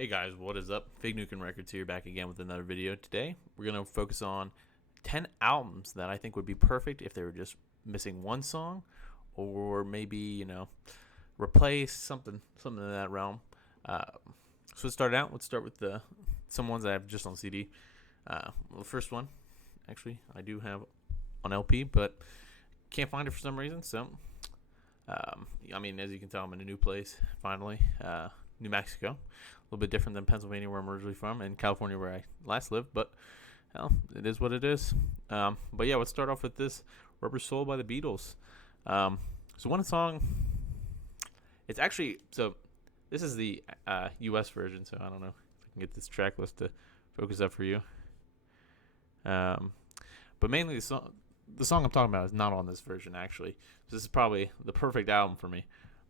Hey guys, what is up? Fig Nukem Records here, back again with another video. Today, we're going to focus on 10 albums that I think would be perfect if they were just missing one song, or maybe, replace something in that realm. So let's start out. Let's start with some ones I have just on CD. The first one, actually, I do have on LP, but can't find it for some reason. So, as you can tell, I'm in a new place, finally. New Mexico, a little bit different than Pennsylvania, where I'm originally from, and California, where I last lived. But hell, it is what it is. But yeah, let's start off with this "Rubber Soul" by the Beatles. So one song. It's actually This is the U.S. version, so I don't know if I can get this track list to focus up for you. But mainly the song I'm talking about is not on this version, actually. This is probably the perfect album for me.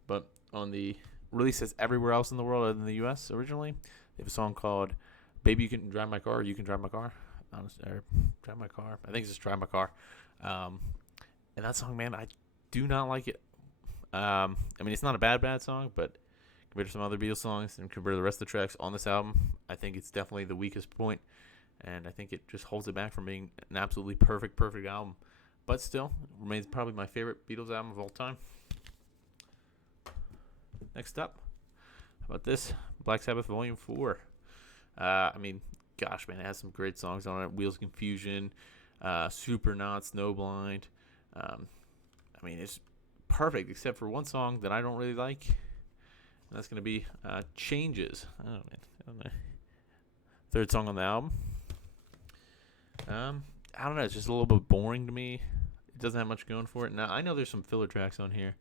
But on the release that's everywhere else in the world other than the U.S. originally, they have a song called "Baby You Can Drive My Car," or "You Can Drive My Car." Or "Drive My Car." I think it's just "Drive My Car." And that song, man, I do not like it. It's not a bad song, but compared to some other Beatles songs and compared to the rest of the tracks on this album, I think it's definitely the weakest point, and I think it just holds it back from being an absolutely perfect album. But still, it remains probably my favorite Beatles album of all time. Next up, how about this? Black Sabbath Volume 4. Gosh, man, it has some great songs on it. Wheels of Confusion, Supernaut, Snowblind. It's perfect except for one song that I don't really like, and that's going to be Changes. I don't know. Third song on the album. I don't know. It's just a little bit boring to me. It doesn't have much going for it. Now, I know there's some filler tracks on here,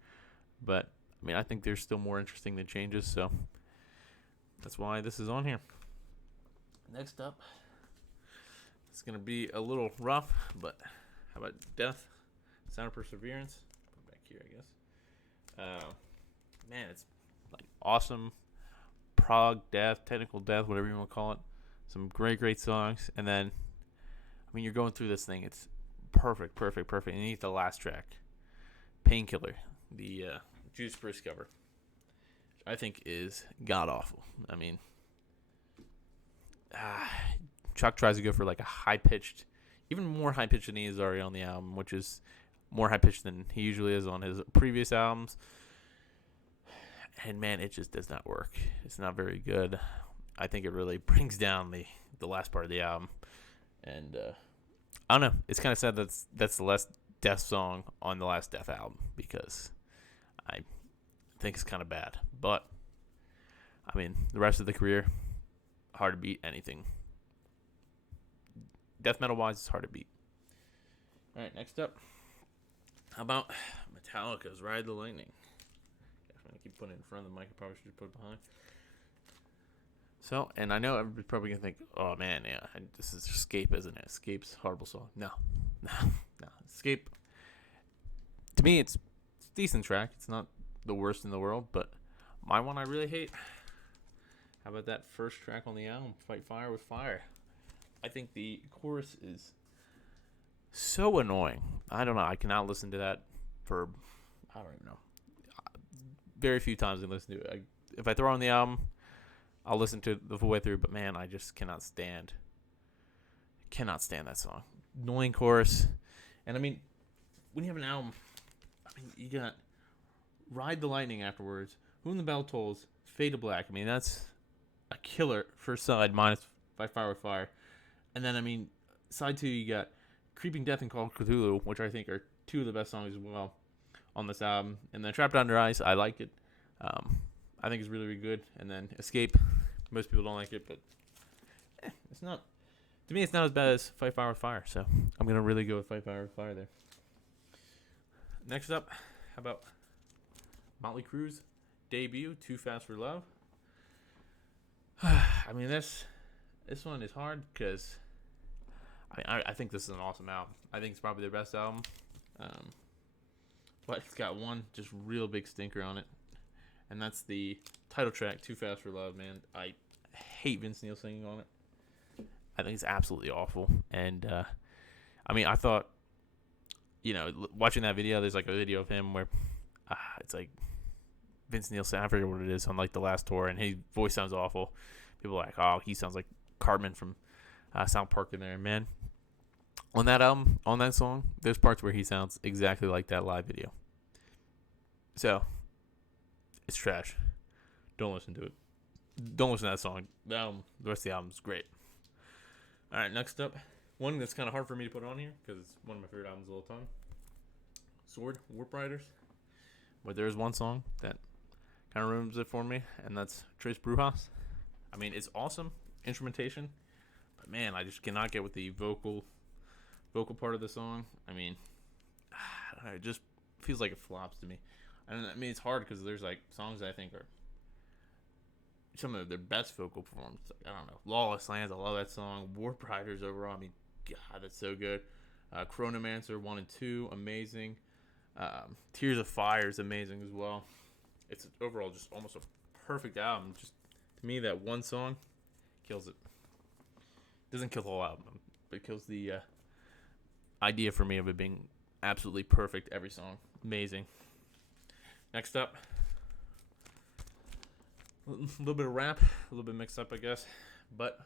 but I think they're still more interesting than Changes, so that's why this is on here. Next up, it's going to be a little rough, but how about Death, Sound of Perseverance? Put it back here, I guess. It's like awesome prog death, technical death, whatever you want to call it. Some great songs, and then, you're going through this thing. It's perfect. And you need the last track, Painkiller, the Judas Priest cover, which I think is god awful. Chuck tries to go for like a high pitched, even more high pitched than he is already on the album, which is more high pitched than he usually is on his previous albums. And man, it just does not work. It's not very good. I think it really brings down the last part of the album. And I don't know. It's kind of sad that's the last Death song on the last Death album, because I think it's kind of bad. But the rest of the career, hard to beat anything. Death metal wise, it's hard to beat. All right, next up, how about Metallica's "Ride the Lightning"? Gosh, I'm gonna keep putting it in front of the mic. I probably should put it behind. So, and I know everybody's probably gonna think, "Oh man, yeah, this is Escape, isn't it? Escape's a horrible song." No. Escape, to me, it's a decent track. It's not the worst in the world, but my one I really hate. How about that first track on the album, "Fight Fire with Fire"? I think the chorus is so annoying. I don't know. I cannot listen to that for, I don't even know, very few times I listen to it. If I throw on the album, I'll listen to it the full way through, but man, I just cannot stand that song. Annoying chorus. And when you have an album, you got "Ride the Lightning" afterwards, "When the Bell Tolls," "Fade to Black." That's a killer first side, minus "Fight Fire with Fire." And then, side two, you got "Creeping Death" and "Call of Cthulhu," which I think are two of the best songs as well on this album. And then "Trapped Under Ice," I like it. I think it's really good. And then "Escape," most people don't like it, but it's not. To me, it's not as bad as "Fight Fire with Fire." So I'm gonna really go with "Fight Fire with Fire" there. Next up, how about Motley Crue's debut, "Too Fast for Love"? This one is hard because I think this is an awesome album. I think it's probably their best album. But it's got one just real big stinker on it, and that's the title track, "Too Fast for Love." Man, I hate Vince Neil singing on it. I think it's absolutely awful. And I thought, watching that video, there's like a video of him where it's like Vince Neil, I forget what it is, on like the last tour, and his voice sounds awful. People are like, oh, he sounds like Cartman from South Park in there, man. On that album, on that song, there's parts where he sounds exactly like that live video. So, it's trash. Don't listen to it. Don't listen to that song. The rest of the album is great. All right, next up, one that's kind of hard for me to put on here because it's one of my favorite albums of all time. Sword, Warp Riders. But there's one song that kind of ruins it for me, and that's Tres Brujas. I mean, it's awesome instrumentation, but man, I just cannot get with the vocal part of the song. I mean, it just feels like it flops to me. And I mean, it's hard because there's like songs I think are some of their best vocal performances. I don't know, Lawless Lands, I love that song. Warp Riders overall, I mean, God, that's so good. Chronomancer 1 and 2, amazing. Tears of Fire is amazing as well. It's overall just almost a perfect album. Just to me, that one song kills it. Doesn't kill the whole album, but it kills the idea for me of it being absolutely perfect every song. Amazing. Next up, a little bit of rap, a little bit mixed up, I guess. But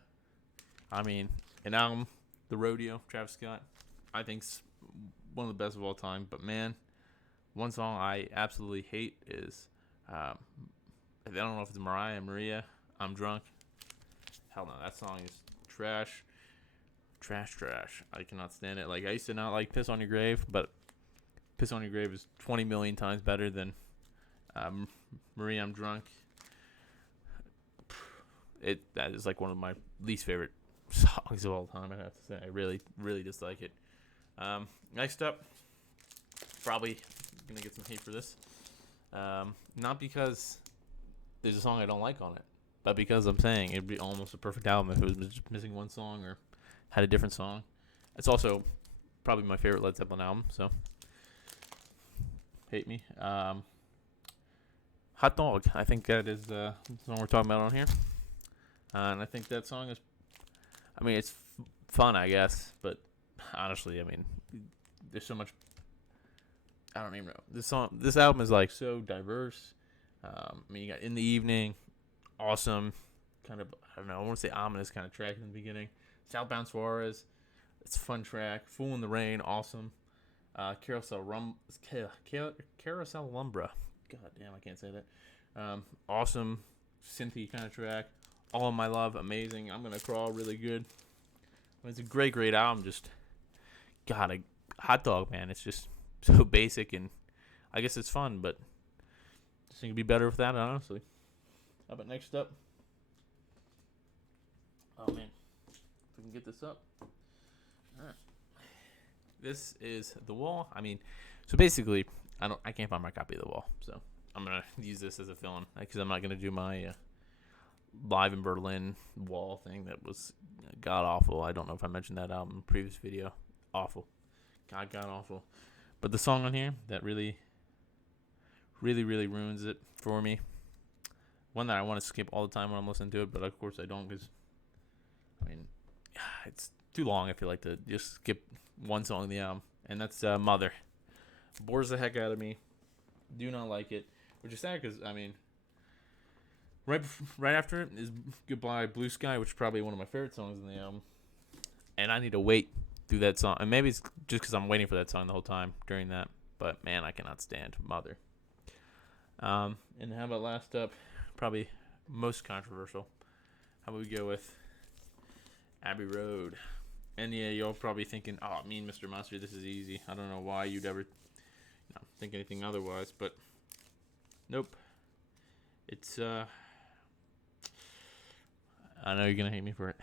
I mean, an album, The Rodeo, Travis Scott, I think's one of the best of all time. But man, one song I absolutely hate is I don't know if it's Maria, I'm Drunk. Hell no, that song is trash. Trash. I cannot stand it. Like, I used to not like Piss on Your Grave, but Piss on Your Grave is 20 million times better than Maria, I'm Drunk. That is like one of my least favorite songs of all time, I have to say. I really, really dislike it. Next up, probably going to get some hate for this. Not because there's a song I don't like on it, but because I'm saying it'd be almost a perfect album if it was just missing one song or had a different song. It's also probably my favorite Led Zeppelin album, so hate me. Hot Dog, I think that is the song we're talking about on here. And I think that song is, I mean, it's fun, I guess, but honestly, I mean, there's so much, I don't even know. This album is like so diverse. I mean, you got In the Evening, awesome, kind of, I don't know, I want to say ominous kind of track in the beginning. Southbound Suarez, it's a fun track. Fool in the Rain, awesome. Carousel Lumbra. God damn, I can't say that. Awesome, synthy kind of track. All of My Love, amazing. I'm Gonna Crawl, really good. It's a great album. Just, God, a Hot Dog, man. It's just so basic, and I guess it's fun, but I think it'd be better with that, honestly. How about next up? Oh, man. If we can get this up. All right. This is The Wall. I mean, so basically, I can't find my copy of The Wall, so I'm gonna use this as a fill-in because I'm not gonna do my Live in Berlin Wall thing that was god awful. I don't know if I mentioned that album in the previous video. Awful, god awful. But the song on here that really ruins it for me. One that I want to skip all the time when I'm listening to it, but of course I don't because I mean it's too long. I feel like to just skip one song of the album, and that's Mother. Bores the heck out of me. Do not like it, which is sad because I mean, right after it is Goodbye Blue Sky, which is probably one of my favorite songs in the album, and I need to wait through that song. And maybe it's just because I'm waiting for that song the whole time during that. But man, I cannot stand Mother. And how about last up, probably most controversial? How about we go with Abbey Road? And yeah, you're probably thinking, oh, me and Mr. Monster, this is easy. I don't know why you'd ever think anything otherwise, but nope. It's I know you're gonna hate me for it,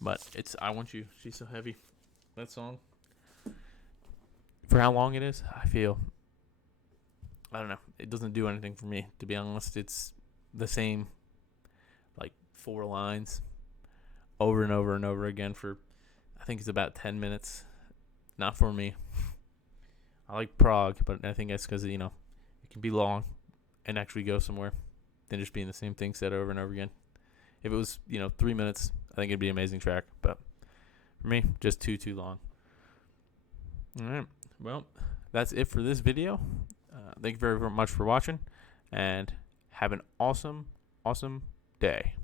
but it's I Want You. She's So Heavy. That song, for how long it is, I don't know. It doesn't do anything for me, to be honest. It's the same, like 4 lines, over and over and over again for, I think it's about 10 minutes. Not for me. I like Prague, but I think that's because it can be long and actually go somewhere than just being the same thing said over and over again. If it was 3 minutes, I think it'd be an amazing track, but for me, just too long. All right, well, that's it for this video. Thank you very much for watching, and have an awesome day.